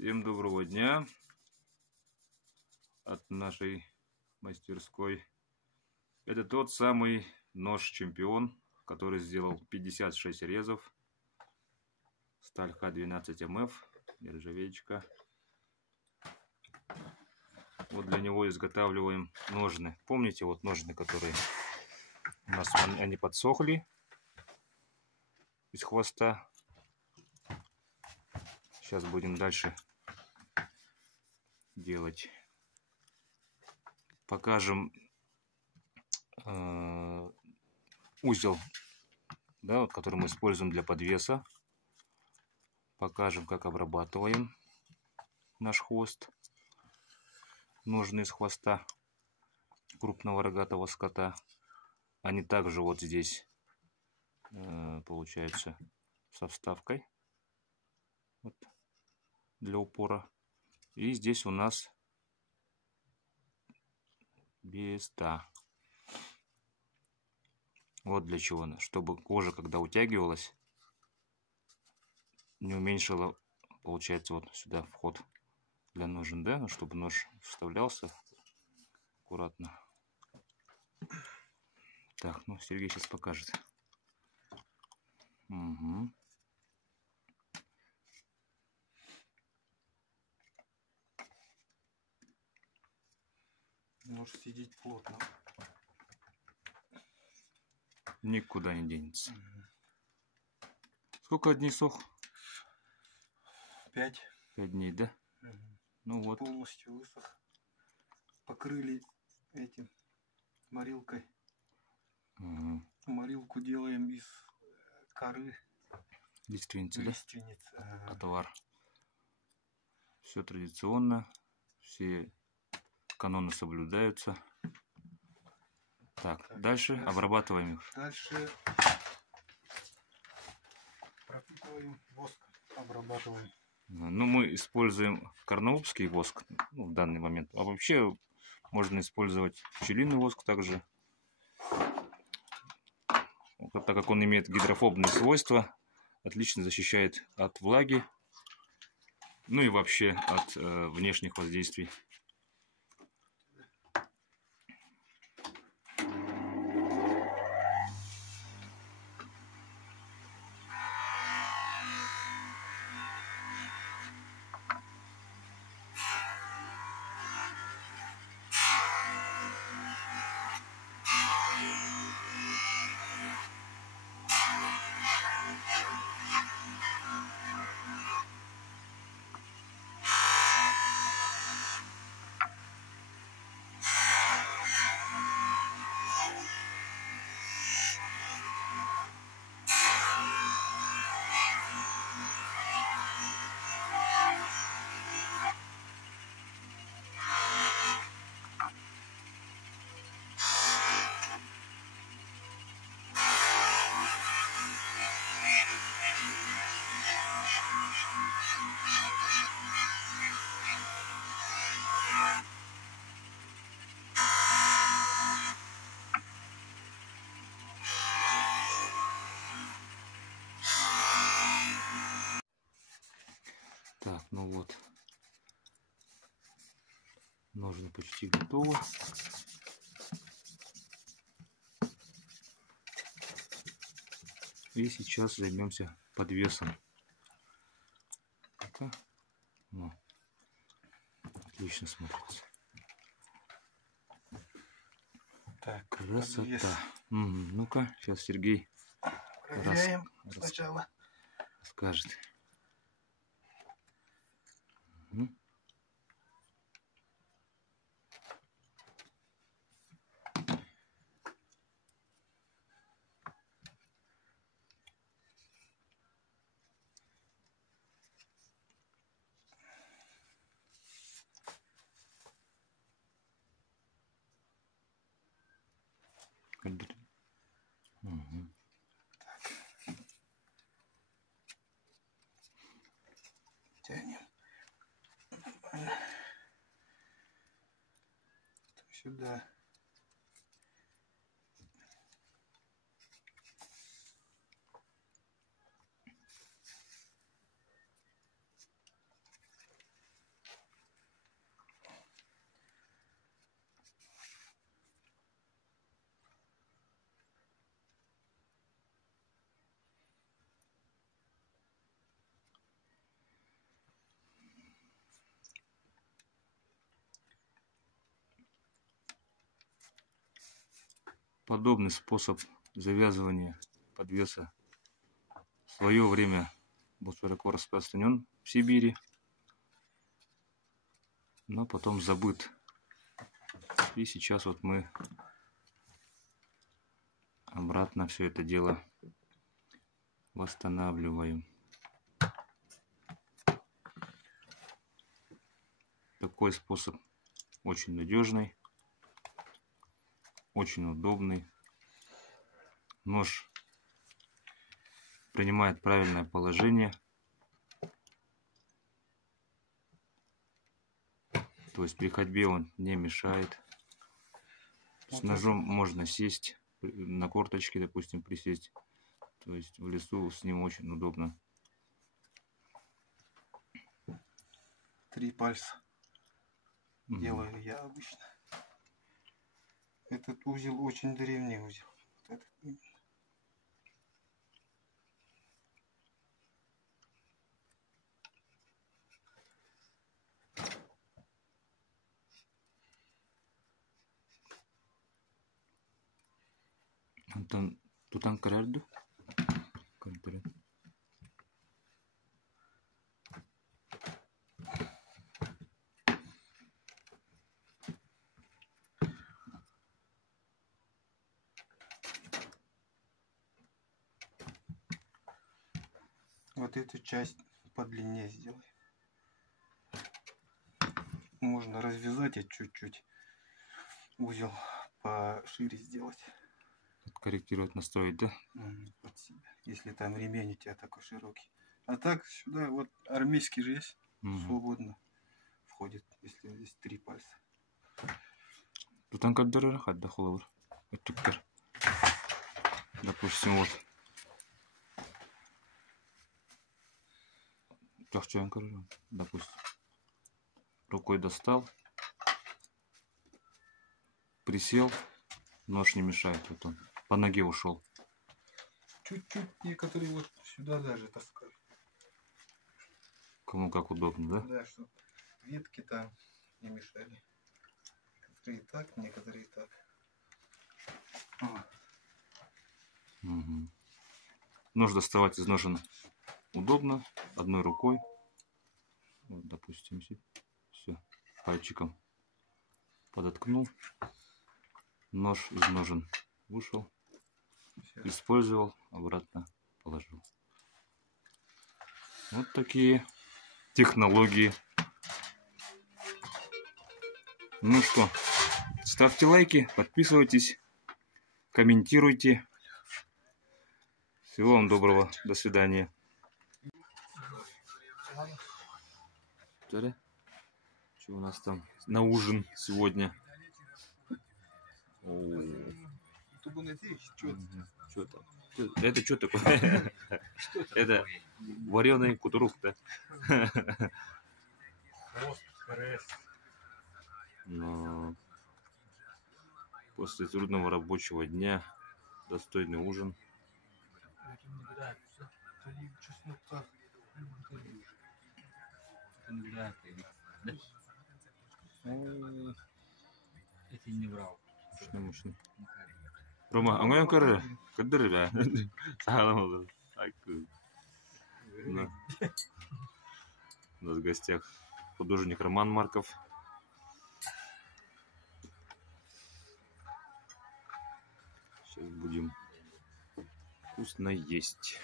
Всем доброго дня от нашей мастерской. Это тот самый нож-чемпион, который сделал 56 резов. Сталь Х12 МФ, нержавеечка. Вот для него изготавливаем ножны. Помните, вот ножны, которые у нас они подсохли из хвоста. Сейчас будем дальше делать. Покажем узел, да, вот, который мы используем для подвеса. Покажем, как обрабатываем наш хвост, ножны из хвоста крупного рогатого скота. Они также вот здесь получаются со вставкой вот, для упора. И здесь у нас береста. Вот для чего. Чтобы кожа, когда утягивалась, не уменьшила, получается, вот сюда вход для ножен, да, чтобы нож вставлялся аккуратно. Так, ну Сергей сейчас покажет. Угу. Нож сидеть плотно. Никуда не денется. Сколько дней сох? 5. 5 дней, да? Ну вот. Полностью высох. Покрыли этим морилкой. Морилку делаем из коры. Лиственницы, Лиственницы. Да? Товар. Все традиционно. Все каноны соблюдаются. Так, дальше обрабатываем их. Дальше пропитываем воск, обрабатываем. Ну, мы используем карнаубский воск, ну, в данный момент. А вообще можно использовать пчелиный воск также. Так как он имеет гидрофобные свойства, отлично защищает от влаги, ну и вообще от внешних воздействий. Так, ну вот, ножны почти готовы. И сейчас займемся подвесом. Ну, отлично смотрится. Так, красота. Ну-ка, сейчас Сергей проверяем сначала. Скажет. Тянем сюда. Подобный способ завязывания подвеса в свое время был широко распространен в Сибири, но потом забыт. И сейчас вот мы обратно все это дело восстанавливаем. Такой способ очень надежный, очень удобный. Нож принимает правильное положение. То есть при ходьбе он не мешает. С ножом можно сесть на корточки, допустим, присесть. То есть в лесу с ним очень удобно. 3 пальца делаю я обычно. Этот узел очень древний узел. Вот этот именно. Антон, тутан карарду? Контуре. Вот эту часть подлиннее сделай. Можно развязать и чуть-чуть узел пошире сделать. Корректировать, настроить, да? Под себя. Если там ремень у тебя такой широкий. А так сюда вот армейский же есть. Свободно входит, если здесь 3 пальца. Тутан каддары хадда холовар. Допустим, вот. Допустим, рукой достал, присел, нож не мешает, вот он по ноге ушел. Чуть-чуть некоторые вот сюда даже таскают. Кому как удобно, да? Да, чтобы ветки там не мешали. Некоторые так, некоторые так. Угу. Нож доставать из ножен удобно, одной рукой. Вот, допустим, все, пальчиком подоткнул, нож из ножен вышел, использовал, обратно положил. Вот такие технологии. Ну что, ставьте лайки, подписывайтесь, комментируйте. Всего вам доброго, до свидания. Что у нас там на ужин сегодня? Что там? Это что такое? Это вареный кутурук, да? Но после трудного рабочего дня достойный ужин. Это не врал. Мощный. Рома, а моем каре? Кадыр, да? У нас в гостях художник Роман Марков. Сейчас будем вкусно есть.